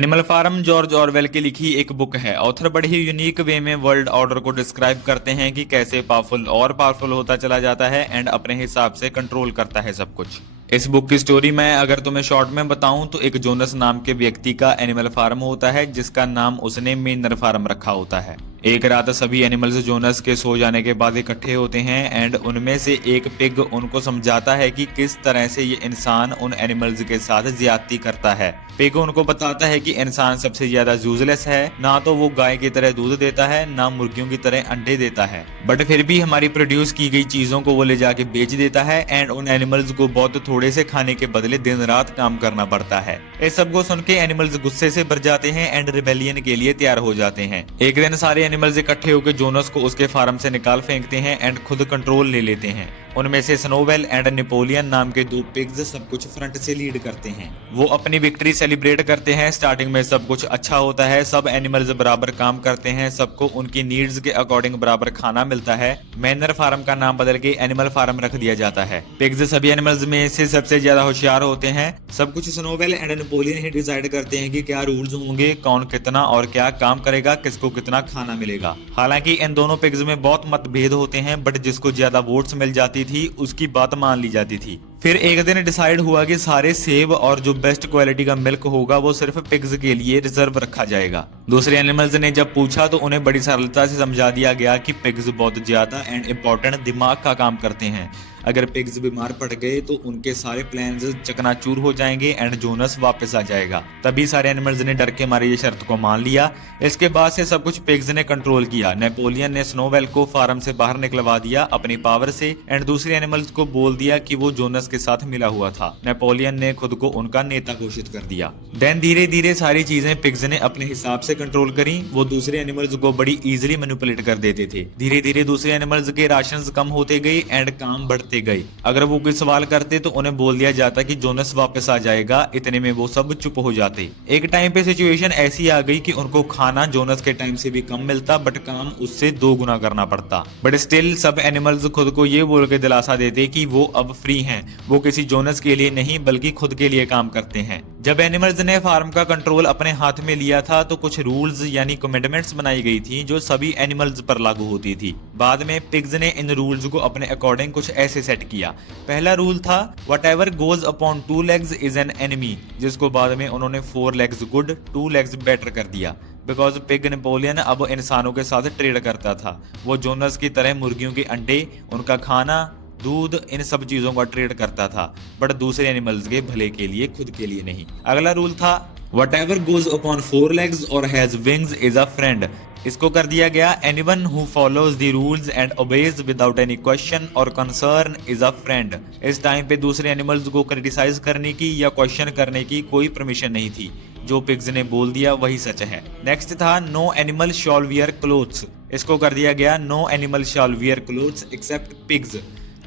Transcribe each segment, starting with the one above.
Animal farm George Orwell की लिखी एक बुक है। ऑथर बड़े ही यूनिक वे में वर्ल्ड ऑर्डर को डिस्क्राइब करते हैं कि कैसे पावरफुल और पावरफुल होता चला जाता है एंड अपने हिसाब से कंट्रोल करता है सब कुछ। इस बुक की स्टोरी मैं अगर तुम्हें शॉर्ट में बताऊं तो एक जोनस नाम के व्यक्ति का एनिमल फार्म होता है जिसका नाम उसने मेनर फार्म रखा होता है। एक रात सभी एनिमल्स जोनस के सो जाने के बाद इकट्ठे होते हैं एंड उनमें से एक पिग उनको समझाता है कि किस तरह से ये इंसान उन एनिमल्स के साथ ज्यादती करता है। पिग उनको बताता है कि इंसान सबसे ज्यादा यूजलेस है, ना तो वो गाय की तरह दूध देता है ना मुर्गियों की तरह अंडे देता है, बट फिर भी हमारी प्रोड्यूस की गई चीजों को वो ले जाके बेच देता है एंड उन एनिमल्स को बहुत थोड़े से खाने के बदले दिन रात काम करना पड़ता है। इस सब को सुन के एनिमल्स गुस्से से भर जाते हैं एंड रिबेलियन के लिए तैयार हो जाते हैं। एक दिन सारे एनिमल्स इकट्ठे होकर जोनस को उसके फार्म से निकाल फेंकते हैं एंड खुद कंट्रोल ले लेते हैं। उनमें से स्नोवेल एंड नेपोलियन नाम के दो पिग्स सब कुछ फ्रंट से लीड करते हैं। वो अपनी विक्ट्री सेलिब्रेट करते हैं। स्टार्टिंग में सब कुछ अच्छा होता है, सब एनिमल्स बराबर काम करते हैं, सबको उनकी नीड्स के अकॉर्डिंग बराबर खाना मिलता है। मैनर फार्म का नाम बदल के एनिमल फार्म रख दिया जाता है। पिग्स सभी एनिमल्स में से सबसे ज्यादा होशियार होते हैं। सब कुछ स्नोवेल एंड नेपोलियन ही डिसाइड करते हैं कि क्या रूल्स होंगे, कौन कितना और क्या काम करेगा, किसको कितना खाना मिलेगा। हालांकि इन दोनों पिग्स में बहुत मतभेद होते हैं, बट जिसको ज्यादा वोट्स मिल जाती थी उसकी बात मान ली जाती थी। फिर एक दिन डिसाइड हुआ कि सारे सेब और जो बेस्ट क्वालिटी का मिल्क होगा वो सिर्फ पिग्स के लिए रिजर्व रखा जाएगा। दूसरे एनिमल्स ने जब पूछा तो उन्हें बड़ी सरलता से समझा दिया गया कि पिग्स बहुत ज्यादा एंड इम्पोर्टेंट दिमाग का काम करते हैं। अगर पिग्स बीमार पड़ गए तो उनके सारे प्लान्स चकनाचूर हो जाएंगे एंड जोनस वापस आ जाएगा। तभी सारे एनिमल्स ने डर के मारे ये शर्त को मान लिया। इसके बाद से सब कुछ पिग्स ने कंट्रोल किया। नेपोलियन ने स्नोवेल को फार्म से बाहर निकलवा दिया अपनी पावर से एंड दूसरे एनिमल्स को बोल दिया कि वो जोनस के साथ मिला हुआ था। नेपोलियन ने खुद को उनका नेता घोषित कर दिया। देन धीरे धीरे सारी चीजें पिग्स ने अपने हिसाब से कंट्रोल करी। वो दूसरे एनिमल्स को बड़ी इजीली मैनिपुलेट कर देते थे। धीरे धीरे दूसरे एनिमल्स के राशंस कम होते गए एंड काम बढ़ते गए। अगर वो कोई सवाल करते तो उन्हें बोल दिया जाता कि जोनस वापस आ जाएगा। इतने में वो सब चुप हो जाते। एक टाइम पे सिचुएशन ऐसी आ गई कि उनको खाना जोनस के टाइम से भी कम मिलता बट काम उससे 2 गुना करना पड़ता। बट स्टिल सब एनिमल्स खुद को ये बोल के दिलासा देते कि वो अब फ्री हैं, वो किसी जोनस के लिए नहीं बल्कि खुद के लिए काम करते हैं। जब एनिमल्स ने फार्म का कंट्रोल अपने हाथ में लिया था तो कुछ रूल्स यानी कमेंडमेंट्स बनाई गई थी जो सभी एनिमल्स पर लागू होती थी। बाद में पिग्स ने इन रूल्स को अपने अकॉर्डिंग कुछ ऐसे सेट किया। पहला रूल था whatever goes upon 2 legs is an enemy, जिसको बाद में उन्होंने 4 legs गुड 2 legs बेटर कर दिया। बिकॉज पिग नेपोलियन अब इंसानों के साथ ट्रेड करता था। वो जोनस की तरह मुर्गियों के अंडे, उनका खाना, दूध, इन सब चीजों का ट्रेड करता था, बट दूसरे एनिमल्स के भले के लिए, खुद के लिए नहीं। अगला रूल था व्हाटएवर गोज अपॉन 4 legs और has wings is a friend. इसको कर दिया गया anyone who follows the rules and obeys without any question और कंसर्न इज अ फ्रेंड। इस टाइम पे दूसरे एनिमल्स को क्रिटिसाइज करने की या क्वेश्चन करने की कोई परमिशन नहीं थी। जो पिग्स ने बोल दिया वही सच है। नेक्स्ट था no animal shall wear clothes. इसको कर दिया गया no animal shall wear clothes except pigs.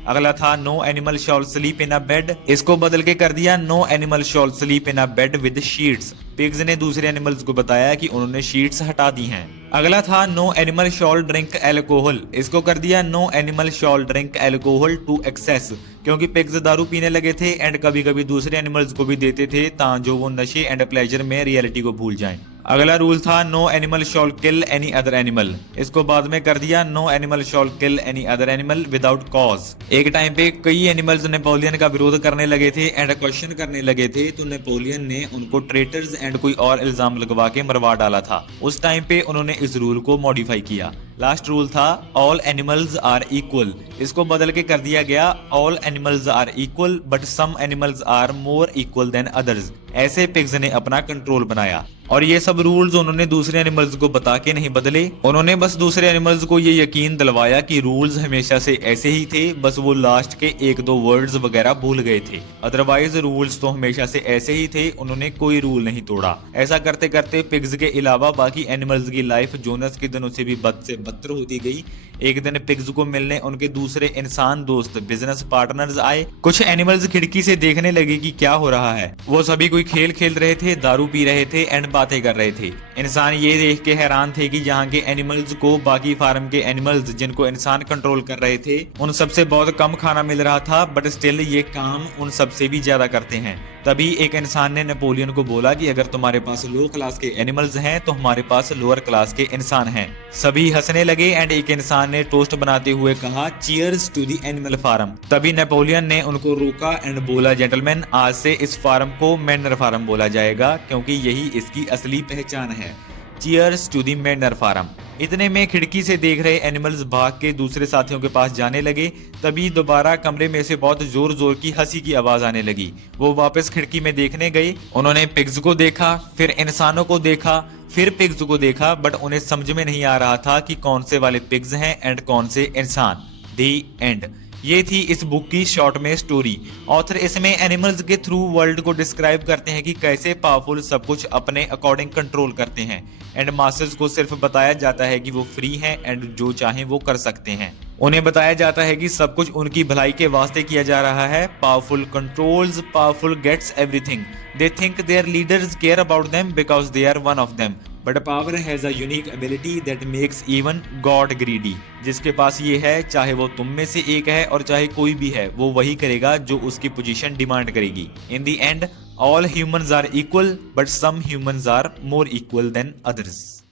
अगला था no animal shall sleep in a bed. इसको बदल के कर दिया no animal shall sleep in a bed with sheets. Pigs ने दूसरे एनिमल्स को बताया कि उन्होंने शीट्स हटा दी हैं। अगला था no animal shall drink alcohol. इसको कर दिया no animal shall drink alcohol to excess, क्योंकि पिग्स दारू पीने लगे थे एंड कभी कभी दूसरे एनिमल्स को भी देते थे ताकि वो नशे एंड प्लेजर में रियलिटी को भूल जाएं। अगला रूल था no animal shall kill any other animal. इसको बाद में कर दिया no animal shall kill any other animal without cause. एक टाइम पे कई एनिमल्स नेपोलियन का विरोध करने लगे थे एंड क्वेश्चन करने लगे थे, तो नेपोलियन ने उनको ट्रेटर्स एंड कोई और इल्जाम लगवा के मरवा डाला था। उस टाइम पे उन्होंने इस रूल को मॉडिफाई किया। लास्ट रूल था ऑल एनिमल्स आर इक्वल। इसको बदल के कर दिया गया all animals are equal but some animals are more equal than others. ऐसे पिग्स ने अपना कंट्रोल बनाया और ये सब रूल्स उन्होंने दूसरे एनिमल्स को बता के नहीं बदले। उन्होंने बस दूसरे एनिमल्स को ये यकीन दिलवाया कि रूल्स हमेशा से ऐसे ही थे, बस वो लास्ट के 1-2 वर्ड्स वगैरह भूल गए थे। अदरवाइज रूल्स तो हमेशा से ऐसे ही थे, उन्होंने कोई रूल नहीं तोड़ा। ऐसा करते करते पिग्स के अलावा बाकी एनिमल्स की लाइफ जोनस के दिनों से भी बद से बदतर होती गई। एक दिन पिग्स को मिलने उनके दूसरे इंसान दोस्त बिजनेस पार्टनर्स आए। कुछ एनिमल्स खिड़की से देखने लगे कि क्या हो रहा है। वो सभी कोई खेल खेल रहे थे, दारू पी रहे थे एंड बातें कर रहे थे। इंसान ये देख के हैरान थे कि यहाँ के एनिमल्स को बाकी फार्म के एनिमल्स जिनको इंसान कंट्रोल कर रहे थे उन सबसे बहुत कम खाना मिल रहा था, बट स्टिल ये काम उन सबसे भी ज्यादा करते हैं। तभी एक इंसान ने नेपोलियन को बोला कि अगर तुम्हारे पास लो क्लास के एनिमल्स हैं तो हमारे पास लोअर क्लास के इंसान हैं। सभी हंसने लगे एंड एक इंसान ने टोस्ट बनाते हुए कहा, cheers to the animal farm. तभी नेपोलियन ने उनको रोका एंड बोला, जेंटलमैन, आज से इस फार्म को मैनर फार्म बोला जाएगा क्योंकि यही इसकी असली पहचान है। Cheers to the manor farm. इतने में खिड़की से देख रहे एनिमल्स भाग के दूसरे साथियों के पास जाने लगे। तभी दोबारा कमरे में से बहुत जोर जोर की हंसी की आवाज आने लगी। वो वापस खिड़की में देखने गए। उन्होंने पिग्स को देखा, फिर इंसानों को देखा, फिर पिग्स को देखा, बट उन्हें समझ में नहीं आ रहा था कि कौन से वाले पिग्स हैं एंड कौन से इंसान। दी एंड। ये थी इस बुक की शॉर्ट में स्टोरी। ऑथर इसमें एनिमल्स के थ्रू वर्ल्ड को डिस्क्राइब करते हैं कि कैसे पावरफुल सब कुछ अपने अकॉर्डिंग कंट्रोल करते हैं एंड मास्टर्स को सिर्फ बताया जाता है कि वो फ्री हैं एंड जो चाहें वो कर सकते हैं। उन्हें बताया जाता है कि सब कुछ उनकी भलाई के वास्ते किया जा रहा है। Powerful controls, powerful gets everything. They think their leaders care about them because they are one of them. But power has a unique ability that makes even God greedy. जिसके पास ये है, चाहे वो तुम में से एक है और चाहे कोई भी है, वो वही करेगा जो उसकी पोजीशन डिमांड करेगी। In the end all humans are equal but some humans are more equal than others.